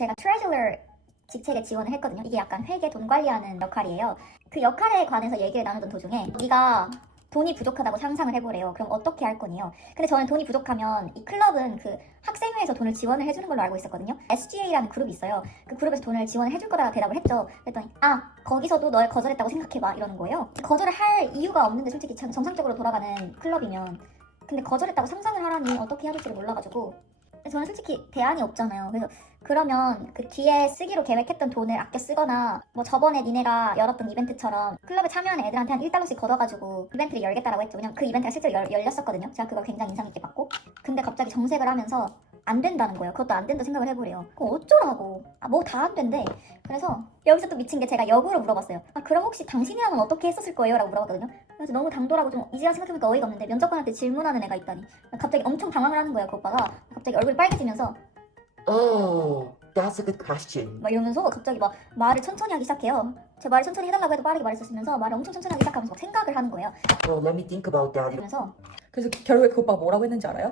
제가 트레저러 직책에 지원을 했거든요. 이게 약간 회계 돈 관리하는 역할이에요. 그 역할에 관해서 얘기를 나누던 도중에 네가 돈이 부족하다고 상상을 해보래요. 그럼 어떻게 할 거니요? 근데 저는 돈이 부족하면 이 클럽은 그 학생회에서 돈을 지원을 해주는 걸로 알고 있었거든요. SGA라는 그룹이 있어요. 그 그룹에서 돈을 지원을 해줄 거다 대답을 했죠. 그랬더니 아 거기서도 널 거절했다고 생각해봐 이러는 거예요. 거절을 할 이유가 없는데 솔직히 참 정상적으로 돌아가는 클럽이면 근데 거절했다고 상상을 하라니 어떻게 해야 될지를 몰라가지고 저는 솔직히 대안이 없잖아요. 그래서 그러면 그 뒤에 쓰기로 계획했던 돈을 아껴 쓰거나 뭐 저번에 니네가 열었던 이벤트처럼 클럽에 참여하는 애들한테 한 1달러씩 걷어가지고 이벤트를 열겠다라고 했죠. 왜냐면 그 이벤트가 실제로 열, 열렸었거든요. 제가 그걸 굉장히 인상 깊게 봤고 근데 갑자기 정색을 하면서 안 된다는 거예요. 그것도 안 된다 생각을 해보래요. 그럼 어쩌라고? 아, 뭐 다 안 된대. 그래서 여기서 또 미친 게 제가 역으로 물어봤어요. 아, 그럼 혹시 당신이라면 어떻게 했었을 거예요? 라고 물어봤거든요. 그래서 너무 당돌하고 좀 이제야 생각해보니까 어이가 없는데 면접관한테 질문하는 애가 있다니. 갑자기 엄청 당황을 하는 거예요, 그 오빠가. 갑자기 얼굴이 빨개지면서 Oh, that's a good question. 막 이러면서 갑자기 막 말을 천천히 하기 시작해요. 제 말을 천천히 해달라고 해도 빠르게 말했었으면서 말을 엄청 천천히 하기 시작하면서 막 생각을 하는 거예요. Well, let me think about that. 그러면서 그래서 결국에 그 오빠가 뭐라고 했는지 알아요?